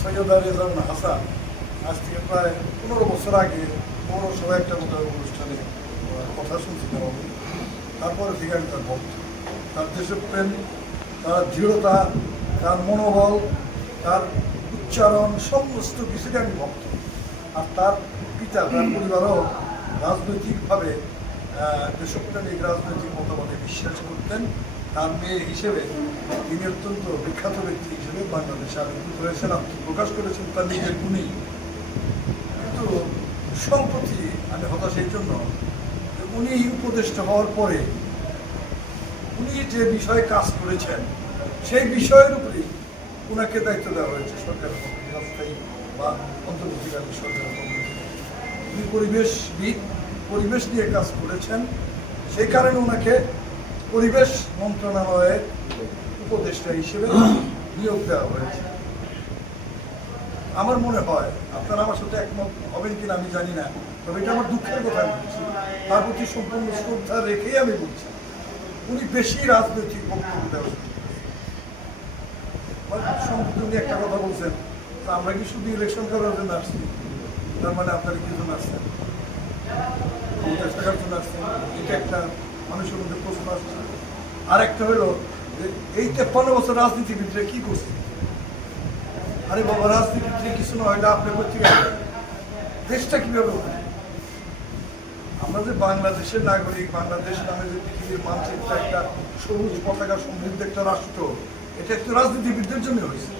সৈয়দা রেজাউন হাসান আজ থেকে প্রায় পনেরো বছর আগে পৌরসভা একটা মতো অনুষ্ঠানে কথা শুনছিলাম আমি। তারপরে থেকে আমি তার ভক্ত। তার দেশপ্রেম তার দৃঢ়তা, তার মনোবল, তার উচ্চারণ, সমস্ত কিছুকে আমি ভক্ত। আর তার পিতা, তার পরিবারও রাজনৈতিকভাবে দেশপ্রেমিক রাজনৈতিক মতামতে বিশ্বাস করতেন। তার মেয়ে হিসেবে তিনি অত্যন্ত বিখ্যাত ব্যক্তি হিসেবে বাংলাদেশে আবির্ভূত হয়েছেন আত্মপ্রকাশ করেছেন, তার নিজের গুণেই কিন্তু সম্প্রতি আমি হতাশ এই জন্য উনি উপদেষ্টা হওয়ার পরে উনি যে বিষয়ে কাজ করেছেন, সেই বিষয়ের উপরেই ওনাকে দায়িত্ব দেওয়া হয়েছে সরকারের থেকে অস্থায়ী বা অন্তর্বর্তীকালীন সরকারের থেকে। উনি পরিবেশবিদ, পরিবেশ নিয়ে কাজ করেছেন, সেই কারণে ওনাকে পরিবেশ মন্ত্রণালয়ের উপদেষ্টা হিসেবে নিয়োগ দেওয়া হয়েছে। আমার মনে হয় আপনারা আমার সাথে একমত হবেন কিনা আমি জানি না, তবে এটা আমার দুঃখের কথা বলছি। তার প্রতি সম্পূর্ণ শ্রদ্ধা রেখেই আমি বলছি। উনি বেশি রাজনৈতিক বক্তব্য দেওয়া উনি একটা কথা বলছেন, তো আমরা কি শুধু ইলেকশন করার জন্য আসছি? তার মানে আপনারা কি জন্য আসছেন? এটা একটা মানুষের মধ্যে প্রশ্ন আসছে। আর একটা হলো এই তেপ্পান্ন বছর রাজনীতিবিদরা কি করছে? আরে বাবা রাজনীতিতে কিছু না হয় না আপনি করতে গেলেন দেশটা কীভাবে? আমরা যে বাংলাদেশের নাগরিক, বাংলাদেশ নামে যে পৃথিবীর মানচিত্র একটা সবুজ পতাকা সমৃদ্ধ একটা রাষ্ট্র, এটা একটু রাজনীতিবিদদের জন্য হয়েছে।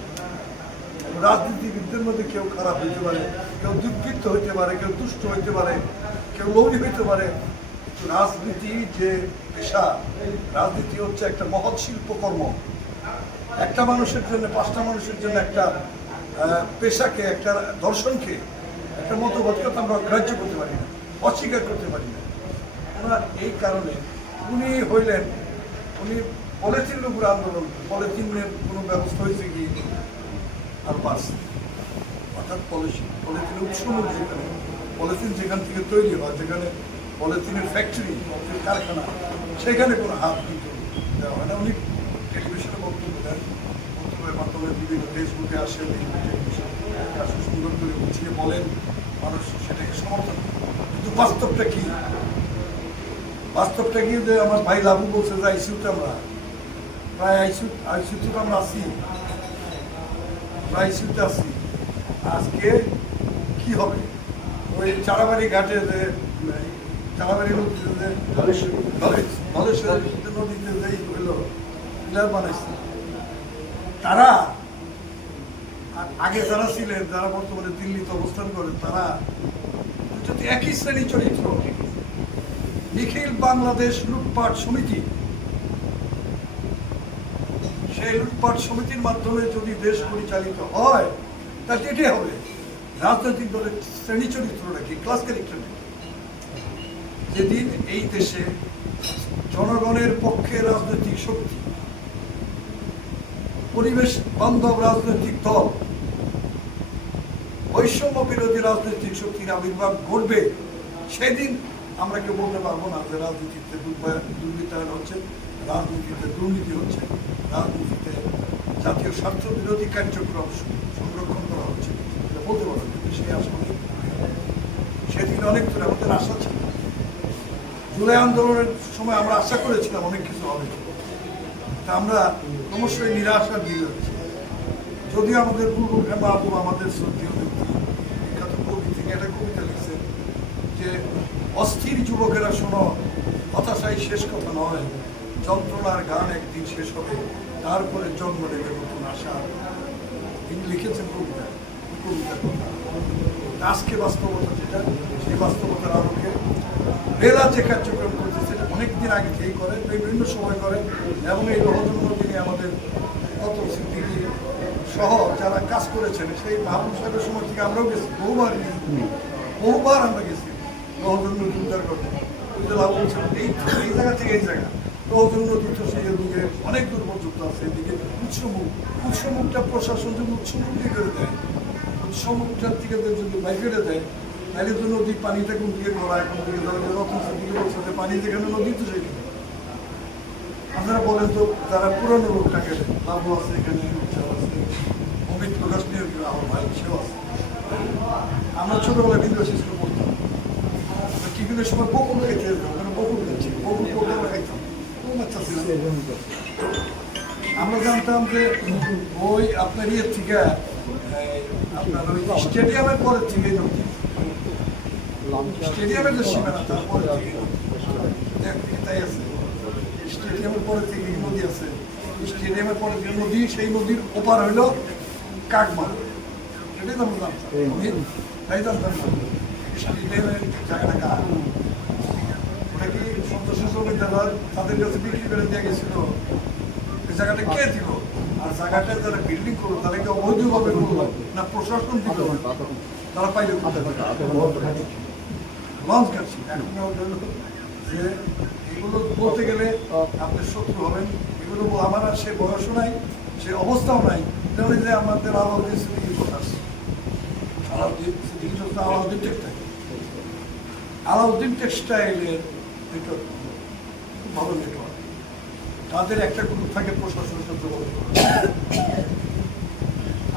রাজনীতিবিদদের মধ্যে কেউ খারাপ হইতে পারে, কেউ দুর্বৃত্ত হইতে পারে, কেউ দুষ্ট হইতে পারে, কেউ লোভী হইতে পারে। রাজনীতি যে পেশা, রাজনীতি হচ্ছে একটা মহৎ শিল্পকর্ম। একটা মানুষের জন্য, পাঁচটা মানুষের জন্য একটা পেশাকে, একটা দর্শনকে, একটা মতবাদকে তো আমরা গ্রাহ্য করতে পারি না, অস্বীকার করতে পারি না। ওনার এই কারণে উনি হইলেন, উনি পলিথিনের উপরে আন্দোলন, পলিথিনের কোনো ব্যবস্থা হয়েছে কি? আর বাস। অর্থাৎ পলিথিন পলিথিনের উৎসমুখ যেখানে, পলিথিন যেখান থেকে তৈরি হয়, যেখানে পলিথিনের ফ্যাক্টরি কারখানা, সেখানে কোনো হাত কিন্তু দেওয়া হয় না। উনি টেলিভিশনে বক্তব্য দেন। বক্তব্যের মাধ্যমে বিভিন্ন ফেসবুকে আসে আসে সুন্দর করে বুঝিয়ে বলেন, মানুষ সেটাকে সমর্থন কিন্তু বাস্তবটা কি? বাস্তবটা কি যে আমার ভাই লাভু বলছে যে আইসিউতে আমরা, প্রায় আইসিউ আইসিউতে তো আমরা আছি। আমরা আইসিউতে আছি। আজকে কি হবে? ওই চারাবাড়ি ঘাটে যে নদীতে ধলেশ্বরী পিলার বানাইছে। তারা আগে যারা ছিলেন যারা বর্তমানে দিল্লিতে অবস্থান করেন তারা যদি একই শ্রেণি চরিত্র নিখিল বাংলাদেশ লুটপাট সমিতি সেই লুটপাট সমিতির মাধ্যমে যদি দেশ পরিচালিত হয় তাহলে এটাই হবে। রাজনৈতিক দলের শ্রেণি চরিত্রটা কি? ক্লাস ক্যারেক্টার যেদিন এই দেশে জনগণের পক্ষে রাজনৈতিক শক্তি, পরিবেশ বান্ধব রাজনৈতিক দল, বৈষম্য বিরোধী রাজনৈতিক শক্তির আবির্ভাব ঘটবে, সেদিন আমরা কেউ বলতে পারব না যে রাজনীতিতে দুর্বৃত্তায়ন হচ্ছে, রাজনীতিতে দুর্নীতি হচ্ছে, রাজনীতিতে জাতীয় স্বার্থ বিরোধী কার্যক্রম সংরক্ষণ করা হচ্ছে। বলতে পারব কিন্তু সেই আসলে সেদিন অনেক দূরে আমাদের আশা ছিল। জুলাই আন্দোলনের সময় আমরা আশা করেছিলাম অনেক কিছু হবে। তা আমরা ক্রমশই নিরাশার দিকে যাচ্ছি। যদিও আমাদের পূর্ব বাবু আমাদের শ্রদ্ধীয় ব্যক্তি, বিখ্যাত কবি থেকে একটা কবিতা লিখছেন যে, অস্থির যুবকেরা শোনো হতাশাই শেষ কথা নয়। যন্ত্রণার গান একদিন শেষ হবে, তারপরে জন্ম নেবে নতুন আশা। তিনি লিখেছেন কবিতা আজকে বাস্তবতা যেটা, সেই বাস্তবতার আলোকে বেলা যে কার্যক্রম করছে, সেটা অনেকদিন আগে থেকেই করে বিভিন্ন সময় করে, এবং এই রহজন্ম দিনে আমাদের কত সিদ্দিকি সহ যারা কাজ করেছেন, সেই মাহবুব সাহেবের সময় থেকে আমরাও গেছি, বহুবার বহুবার আমরা গেছি রহজন্ম উদ্ধার করতে এই এই জায়গা থেকে এই জায়গা। রহজন্ম তীর্থ সেই দিকে, অনেক দূর পর্যন্ত আছে এদিকে উৎসমুখ উৎসমুখটা প্রশাসন যদি উৎসমুখ দিয়ে করে দেয় সমুদ্রের থেকে যদি বাইকেটে দেয়, তাহলে তো নদী পানিটা কোন দিকে গড়ায় কোন দিকে ধরে রতন দিকে পানি যেখানে নদী তো সেখানে। আপনারা বলেন তো, যারা পুরনো লোকটাকে লাভ আছে এখানে আছে, অমিত প্রকাশ নিয়ে আমার ভাই, সেও আছে। আমরা ছোটবেলায় বিদ্রোহী স্কুল পড়তাম। টিফিনের সময় বকুল খেতে যেতাম, ওখানে বকুল খাচ্ছি বকুল আমরা খাইতাম। আমরা জানতাম যে ওই আপনার ইয়ের থেকে আপনার ওই স্টেডিয়ামের পরের থেকে স্টেডিয়ামের যে সীমানা তারপরে থেকে একদিকে আছে। স্টেডিয়ামের পরে থেকে নদী আছে স্টেডিয়ামের পরে যে নদী সেই নদীর ওপার হইল কাকমার এটাই তো আমরা তাই না স্টেডিয়ামের জায়গাটা কার? ওটা কি সন্তোষ তাদের কাছে বিক্রি করে দিয়ে গেছিল? এই জায়গাটা কে দিল? আর জায়গাটা যারা বিল্ডিং করল তারা কি অবৈধভাবে করল না প্রশাসন দিল তারা পাইলে লঞ্চ কাটছি। এখন যে এগুলো বলতে গেলে আপনি শত্রু হবেন। এগুলো আমার আর সে বয়সও নাই, সে অবস্থাও নাই। এই যে আমাদের আলাউদ্দিন কথা আছে। আলাউদ্দিন সিদ্দিকি আলাউদ্দিন টেক্সটাইল। আলাউদ্দিন টেক্সটাইলের নেটওয়ার্ক ভালো নেটওয়ার্ক তাদের একটা গ্রুপ থাকে প্রশাসন সাথে যোগাযোগ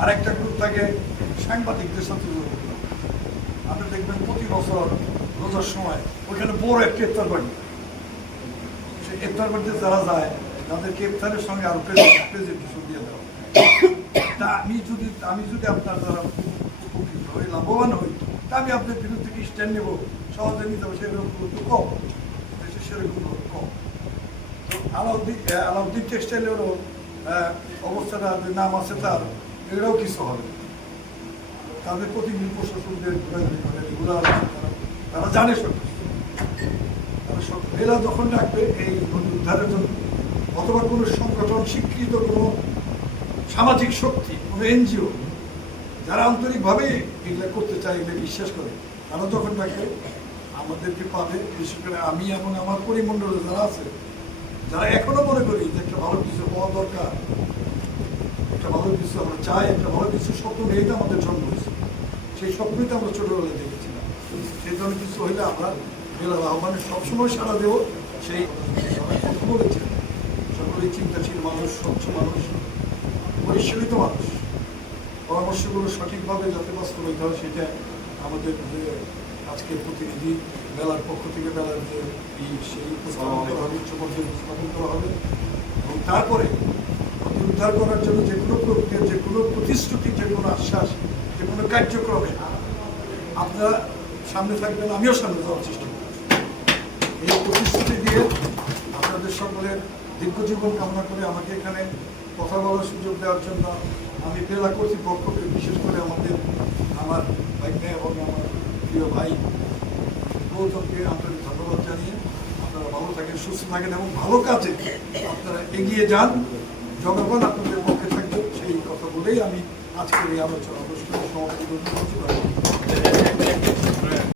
আর একটা গ্রুপ থাকে সাংবাদিকদের সাথে আপনি দেখবেন প্রতি বছর রোজার সময় ওইখানে বড় একটা ইফতার বাড়ি। সেই ইফতার বাড়িতে যারা যায়, তাদেরকে ইফতারের সঙ্গে আরও প্রেজেন্টেশন দিয়ে দেওয়া তা আমি যদি আমি যদি আপনার দ্বারা উপকৃত হই, লাভবান হই, তা আমি আপনার বিরুদ্ধে কি স্ট্যান্ড নেব? সহজে নিতে হবে, সেরকম গুরুত্ব কম। সেরকম কম। আলাউদ্দিন টেক্সটাইলেরও অবস্থাটা, যে নাম আছে তার কিছু হবে। তাদের তারা- জানে সব এরা যখন ডাকবে, এই উদ্ধারের জন্য, অথবা কোনো সংগঠন, স্বীকৃত কোনো সামাজিক শক্তি, কোনো এনজিও, যারা আন্তরিকভাবে এগুলো করতে চায় এগুলো বিশ্বাস করে, তারা যখন ডাকে আমাদেরকে পাবে। বিশেষ করে আমি এবং আমার পরিমণ্ডলে যারা আছে যারা এখনও মনে করি যে একটা ভালো কিছু হওয়া দরকার, একটা ভালো কিছু আমরা চাই, একটা ভালো কিছু স্বপ্ন নিয়েই আমাদের জন্ম হয়েছে। সেই স্বপ্নই তো আমরা ছোটবেলায় দেখেছিলাম। সেই ধরনের কিছু হইলে আমরা বেলাল আহ্বানে সবসময় সারা দেবো, সেই কথা বলেছেন। সকলেই চিন্তাশীল মানুষ, স্বচ্ছ মানুষ পরিশীলিত মানুষ। পরামর্শগুলো সঠিকভাবে যাতে বাস্তবায়িত হয়, সেটা আমাদের যে আজকের প্রতিনিধি মেলার পক্ষ থেকে মেলার যে সেই উপস্থাপন করা হবে, উচ্চ করা হবে, এবং তারপরে উদ্ধার করার জন্য যে কোনো প্রক্রিয়া, যে কোনো প্রতিশ্রুতি, যে কোনো আশ্বাস, যে কোনো কার্যক্রমে আপনারা সামনে থাকবেন, আমিও সামনে যাওয়ার চেষ্টা করব। এই প্রতিশ্রুতি দিয়ে আপনাদের সকলের দীর্ঘ জীবন কামনা করে আমাকে এখানে কথা বলার সুযোগ দেওয়ার জন্য আমি জেলা কর্তৃপক্ষকে বিশেষ করে আমাদের আমার ভাইকে এবং আমার প্রিয় ভাই গৌতমকে আপনাদের ধন্যবাদ জানিয়ে আপনারা ভালো থাকেন, সুস্থ থাকেন এবং ভালো কাজে আপনারা এগিয়ে যান। জনগণ আপনাদের পক্ষে থাকবে, সেই কথা বলেই আমি আজকের এই আলোচনা অনুষ্ঠানে সমাপ্ত করতে